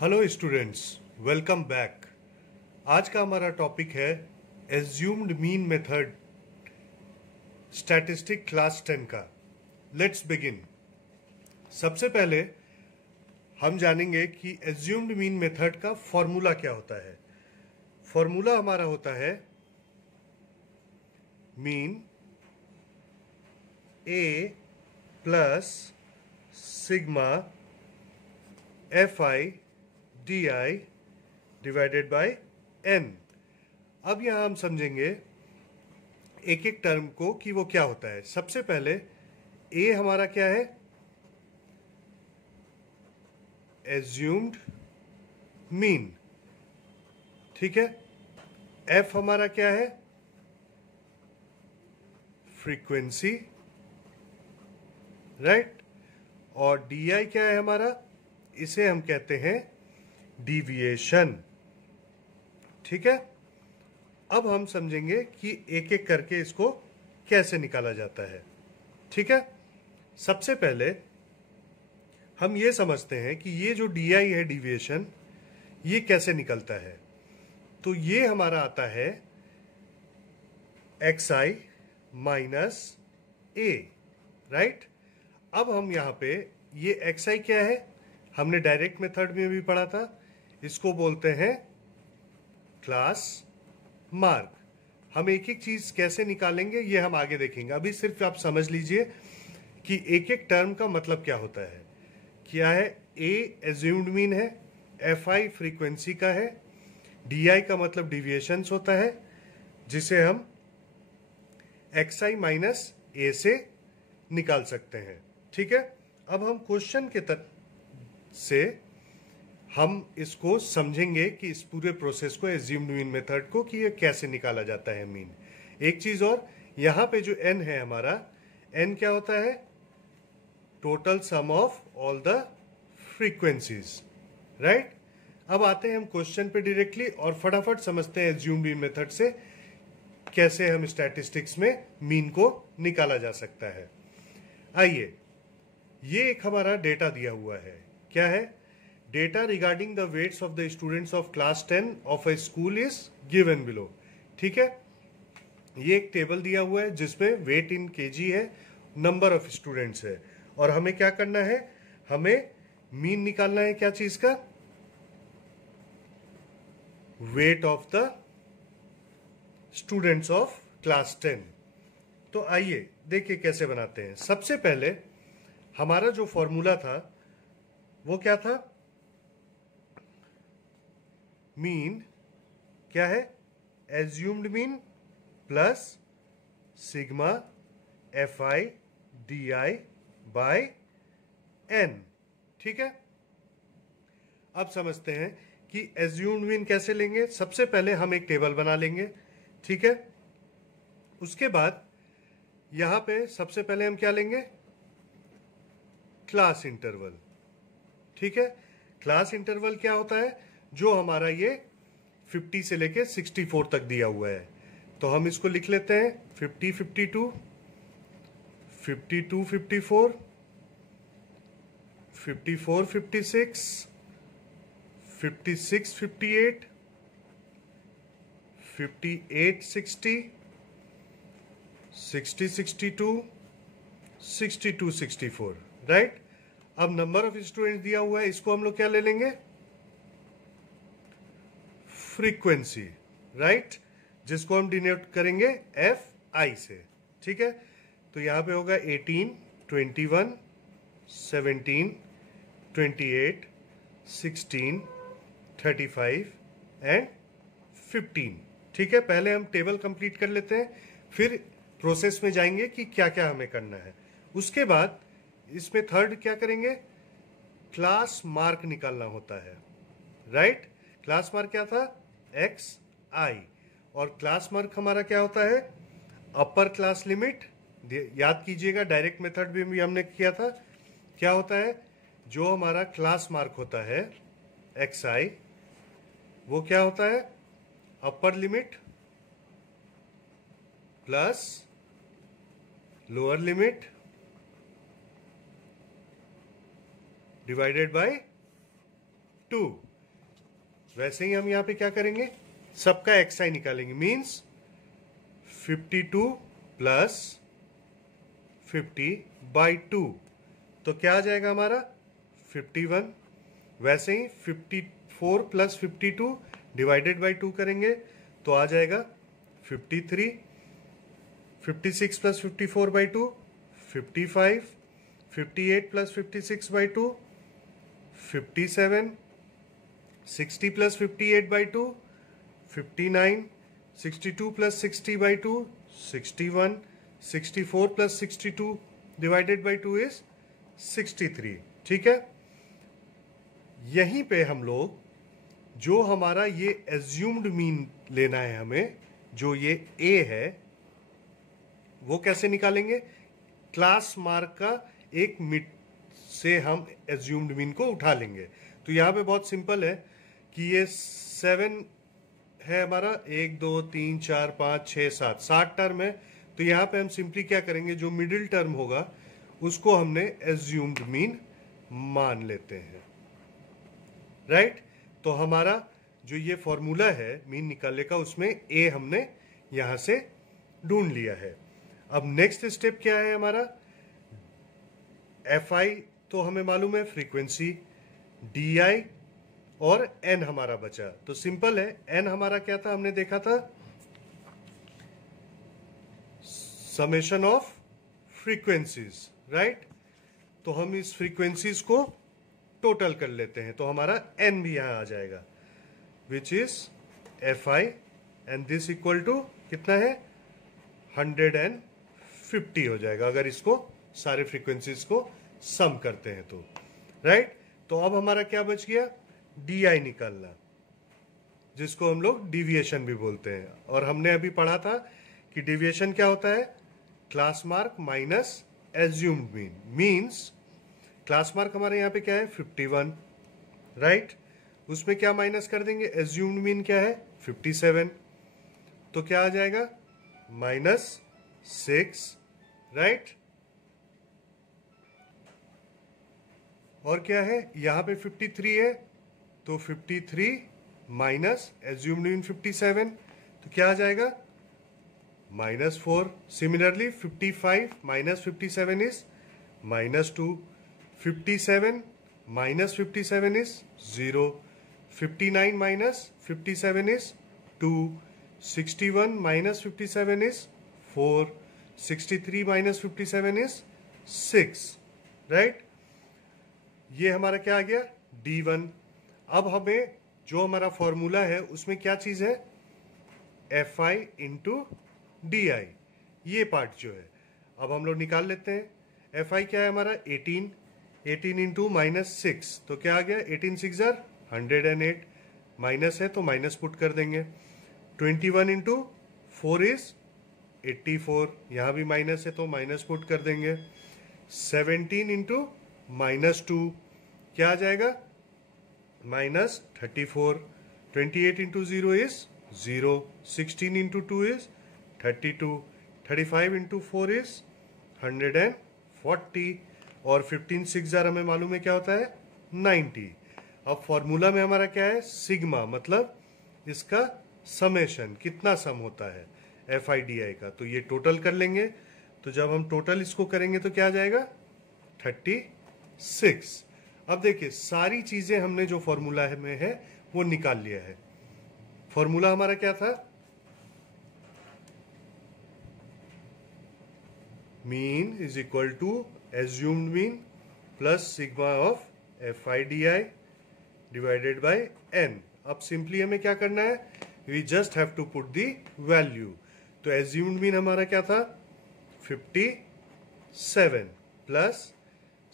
Hello students, welcome back. आज का हमारा टॉपिक है assumed mean method statistic class 10 का। Let's begin. सबसे पहले हम जानेंगे कि एज्यूम्ड मीन मेथड का फॉर्मूला क्या होता है। फॉर्मूला हमारा होता है mean A plus sigma F I D I divided by N. अब यहां हम समझेंगे एक एक टर्म को कि वो क्या होता है। सबसे पहले ए हमारा क्या है, एज्यूम्ड मीन, ठीक है। एफ हमारा क्या है, फ्रीक्वेंसी, राइट। और डी आई क्या है हमारा, इसे हम कहते हैं डिविएशन, ठीक है। अब हम समझेंगे कि एक एक करके इसको कैसे निकाला जाता है, ठीक है। सबसे पहले हम ये समझते हैं कि ये जो डी आई है, डिविएशन, ये कैसे निकलता है। तो ये हमारा आता है एक्स आई माइनस ए, राइट। अब हम यहां पे ये एक्स आई क्या है, हमने डायरेक्ट मेथड में भी पढ़ा था, इसको बोलते हैं क्लास मार्क। हम एक एक चीज कैसे निकालेंगे ये हम आगे देखेंगे। अभी सिर्फ आप समझ लीजिए कि एक एक टर्म का मतलब क्या होता है। क्या है, ए एज्यूम्ड मीन है, एफ आई फ्रीक्वेंसी का है, डी आई का मतलब डिविएशंस होता है, जिसे हम एक्स आई माइनस ए से निकाल सकते हैं, ठीक है। अब हम क्वेश्चन के से हम इसको समझेंगे कि इस पूरे प्रोसेस को, एज्यूम्ड मीन मेथड को, कि ये कैसे निकाला जाता है मीन। एक चीज और, यहां पे जो एन है हमारा, एन क्या होता है, total sum of all the frequencies, right. अब आते हैं हम क्वेश्चन पे डायरेक्टली और फटाफट समझते हैं एज्यूम्ड मीन मेथड से कैसे हम स्टैटिस्टिक्स में मीन को निकाला जा सकता है। आइए, ये एक हमारा डेटा दिया हुआ है। क्या है, data regarding the weights of the students of class 10 of a school is given below, ठीक है। ये एक टेबल दिया हुआ है जिसमें वेट इन केजी है, नंबर ऑफ स्टूडेंट्स है, और हमें क्या करना है, हमें मीन निकालना है क्या चीज का, weight of the students of class 10। तो आइए देखिए कैसे बनाते हैं। सबसे पहले हमारा जो फॉर्मूला था वो क्या था, मीन क्या है, assumed mean plus sigma F I D I by N, ठीक है। अब समझते हैं कि एज्यूम्ड मीन कैसे लेंगे। सबसे पहले हम एक टेबल बना लेंगे, ठीक है। उसके बाद यहां पे सबसे पहले हम क्या लेंगे, क्लास इंटरवल, ठीक है। क्लास इंटरवल क्या होता है, जो हमारा ये 50 से लेके 64 तक दिया हुआ है। तो हम इसको लिख लेते हैं 50 52, 52 54, 54 56, 56 58, 58 60, 60 62, 62 64, राइट। अब नंबर ऑफ स्टूडेंट्स दिया हुआ है, इसको हम लोग क्या ले लेंगे, फ्रीक्वेंसी, राइट, जिसको हम डिनोट करेंगे एफ आई से, ठीक है। तो यहां पे होगा 18 21 17 28 16 35 एंड 15, ठीक है। पहले हम टेबल कंप्लीट कर लेते हैं, फिर प्रोसेस में जाएंगे कि क्या क्या हमें करना है। उसके बाद इसमें थर्ड क्या करेंगे, क्लास मार्क निकालना होता है, राइट। क्लास मार्क क्या था, एक्स आई, और क्लास मार्क हमारा क्या होता है, अपर क्लास लिमिट। याद कीजिएगा डायरेक्ट मेथड में भी हमने किया था, क्या होता है, जो हमारा क्लास मार्क होता है एक्स आई, वो क्या होता है, upper limit plus lower limit divided by 2, वैसे ही हम यहाँ पे क्या करेंगे, सबका xi निकालेंगे। मीन्स 52 प्लस 50/2, तो क्या आ जाएगा हमारा 51। वैसे ही 54 प्लस 52 डिवाइडेड बाई 2 करेंगे तो आ जाएगा 53। 56 plus 54/2 55। 58 plus 56/2 57। 60 plus 58/2 59। 62 plus 60/2 61। 64 plus 62 divided by 2 is 63। ठीक है, यहीं पे हम लोग जो हमारा ये एज्यूम्ड मीन लेना है हमें, जो ये a है वो कैसे निकालेंगे, क्लास मार्क का एक मिड से हम एज्यूम्ड मीन को उठा लेंगे। तो यहाँ पे बहुत सिंपल है कि ये 7 है हमारा, 1 2 3 4 5 6 7 7 टर्म है। तो यहाँ पे हम सिंपली क्या करेंगे, जो मिडिल टर्म होगा उसको हमने एज्यूम्ड मीन मान लेते हैं, राइट। तो हमारा जो ये फॉर्मूला है मीन निकालने का, उसमें a हमने यहां से ढूंढ लिया है। अब नेक्स्ट स्टेप क्या है हमारा, fi तो हमें मालूम है फ्रीक्वेंसी, di और n हमारा बचा। तो सिंपल है, n हमारा क्या था, हमने देखा था समेशन ऑफ फ्रीक्वेंसीज, राइट। तो हम इस फ्रीक्वेंसीज को टोटल कर लेते हैं, तो हमारा n भी यहां आ जाएगा, which is fi, and this equal to कितना है 150 हो जाएगा, अगर इसको सारे फ्रीक्वेंसीज को सम करते हैं तो, राइट। तो अब हमारा क्या बच गया, di निकालना, जिसको हम लोग डिविएशन भी बोलते हैं। और हमने अभी पढ़ा था कि डिविएशन क्या होता है, class mark minus assumed mean. Means class mark हमारे यहाँ पे क्या है 51, राइट। उसमें क्या माइनस कर देंगे, एज्यूम्ड मीन क्या है 57, तो क्या आ जाएगा -6, राइट। और क्या है, यहाँ पे 53 है, तो 53 माइनस एज्यूम्ड मीन 57, तो क्या आ जाएगा -4। Similarly 55 minus 57 is -2। 57 minus 57 is 0। 59 minus 57 is 2। 61 minus 57 is 4। 63 minus 57 is 6, right. ये हमारा क्या आ गया D1। अब हमें जो हमारा फॉर्मूला है उसमें क्या चीज है, fi इंटू डी आई, ये पार्ट जो है अब हम लोग निकाल लेते हैं। fi क्या है हमारा 18, 18 इंटू -6, तो क्या आ गया 18 6 108, माइनस है तो माइनस पुट कर देंगे। 21 इंटू 4 इज 84, यहाँ भी माइनस है तो माइनस पुट कर देंगे। 17 इंटू -2 क्या आ जाएगा -34। 28 into 0 is 0। 16 into 2 is 32। 35 into 4 is 140, और 15 6 हमें मालूम है क्या होता है 90। अब फॉर्मूला में हमारा क्या है, सिग्मा, मतलब इसका समेशन, कितना सम होता है FIDI का, तो ये टोटल कर लेंगे। तो जब हम टोटल इसको करेंगे तो क्या आ जाएगा 36। अब देखिए सारी चीजें हमने जो फॉर्मूला में है वो निकाल लिया है। फॉर्मूला हमारा क्या था, mean is equal to assumed mean plus sigma of FIDI divided by n। अब सिंपली हमें क्या करना है, we just have to put the value. तो एज्यूम्ड मीन हमारा क्या था 57 plus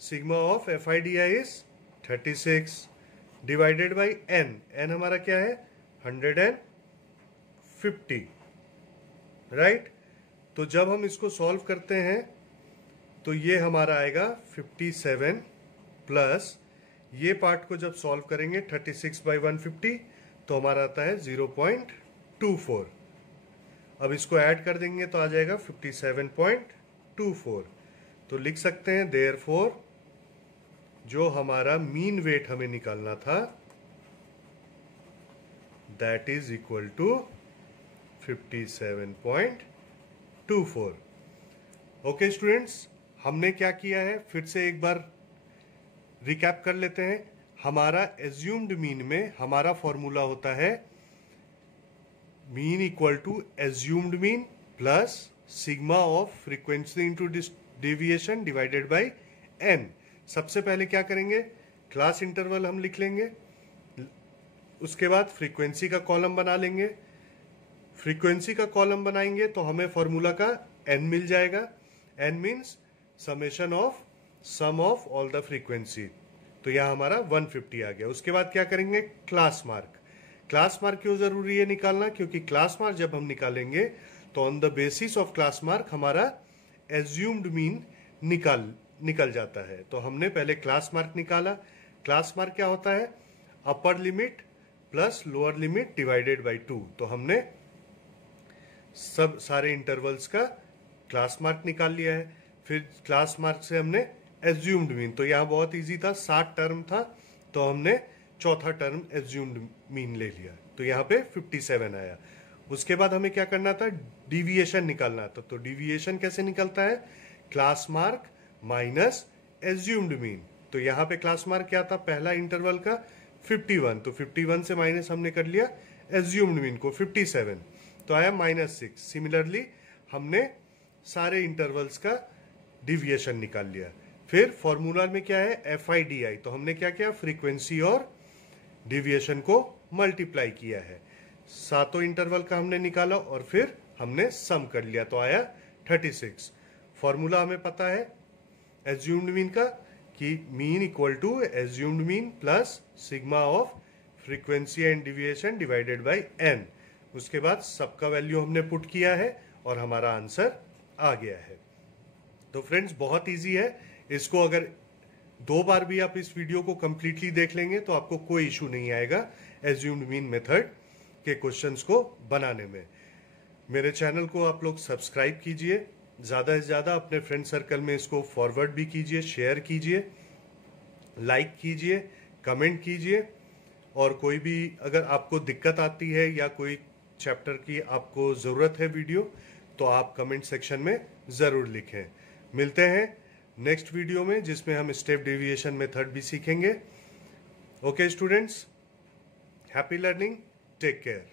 sigma of FIDI is 36 divided by n। n हमारा क्या है 150, राइट। तो जब हम इसको सॉल्व करते हैं तो ये हमारा आएगा 57 प्लस ये पार्ट को जब सॉल्व करेंगे 36/150 तो हमारा आता है 0.24। अब इसको ऐड कर देंगे तो आ जाएगा 57.24। तो लिख सकते हैं देयरफॉर जो हमारा मीन वेट हमें निकालना था that is equal to 57.24। Okay students, हमने क्या किया है फिर से एक बार रिकैप कर लेते हैं। हमारा एज्यूम्ड मीन में हमारा फॉर्मूला होता है mean equal to assumed mean plus sigma of frequency into deviation divided by n. सबसे पहले क्या करेंगे, क्लास इंटरवल हम लिख लेंगे, उसके बाद फ्रीक्वेंसी का कॉलम बना लेंगे। फ्रीक्वेंसी का कॉलम बनाएंगे तो हमें फॉर्मूला का एन मिल जाएगा। N means summation of sum of all the frequency. तो यह हमारा 150 आ गया। उसके बाद क्या करेंगे, क्लास मार्क। क्लास मार्क क्यों जरूरी है निकालना, क्योंकि क्लास मार्क जब हम निकालेंगे तो on the basis of class mark हमारा एज्यूम्ड मीन निकल जाता है। तो हमने पहले क्लास मार्क निकाला। क्लास मार्क क्या होता है, upper limit plus lower limit divided by 2। तो हमने सब सारे इंटरवल्स का क्लास मार्क निकाल लिया है। फिर क्लास मार्क से हमने एज्यूम्ड मीन, तो यहाँ बहुत इजी था, 60 टर्म था तो हमने चौथा टर्म एज्यूम्ड मीन ले लिया, तो यहाँ पे 57 आया। उसके बाद हमें क्या करना था, डिविएशन निकालना था। तो डिविएशन कैसे निकलता है, class mark minus assumed mean. तो यहाँ पे क्लास मार्क क्या था, पहला इंटरवल का 51, तो 51 से माइनस हमने कर लिया एज्यूम्ड मीन को 57, तो आया -6। सिमिलरली हमने सारे इंटरवल्स का डिविएशन निकाल लिया। फिर फॉर्मूला में क्या है, FIDI, तो हमने क्या किया, फ्रीक्वेंसी और डिविएशन को मल्टीप्लाई किया है। सातों इंटरवल का हमने निकाला और फिर हमने सम कर लिया, तो आया 36। फॉर्मूला हमें पता है एज्यूम्ड मीन का कि mean equal to assumed mean plus sigma of frequency and deviation divided by n। उसके बाद सबका वैल्यू हमने पुट किया है और हमारा आंसर आ गया है। तो फ्रेंड्स बहुत इजी है, इसको अगर 2 बार भी आप इस वीडियो को कंप्लीटली देख लेंगे तो आपको कोई इशू नहीं आएगा एज्यूम्ड मीन मेथड के क्वेश्चंस को बनाने में। मेरे चैनल को आप लोग सब्सक्राइब कीजिए, ज़्यादा से ज़्यादा अपने फ्रेंड सर्कल में इसको फॉरवर्ड भी कीजिए, शेयर कीजिए, लाइक कीजिए, कमेंट कीजिए। और कोई भी अगर आपको दिक्कत आती है या कोई चैप्टर की आपको ज़रूरत है वीडियो, तो आप कमेंट सेक्शन में ज़रूर लिखें। मिलते हैं नेक्स्ट वीडियो में जिसमें हम स्टेप डेविएशन मेथड भी सीखेंगे। Okay students, happy learning, take care.